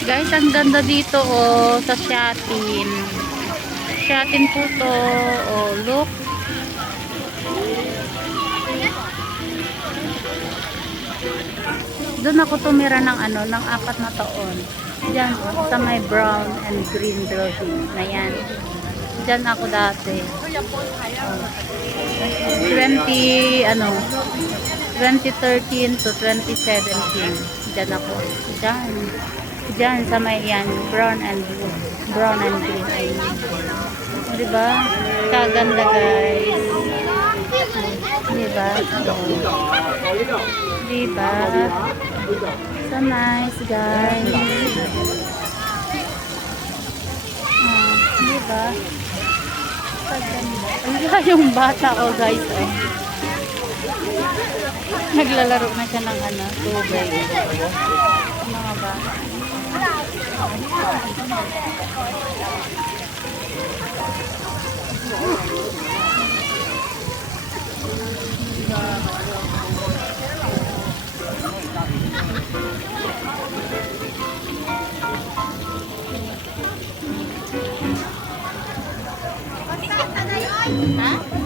Guys, ang ganda dito oh, sa Shatin. Shatin po to. Oh, look. Doon ako tumira ng ano, ng 4 na taon. Diyan, sa may brown and green building na yan. Diyan ako dati. 20, ano, 2013 to 2017. Diyan ako. Diyan. Diyan sa may yan, brown and blue. Brown and green. Ayun. O, diba? Kaganda guys. Diba? Diba? So nice guys. Diba? Kaganda. Yung bata oh guys. Oh. Naglalaro na siya ng ano, tubig. Mga bata. Ha?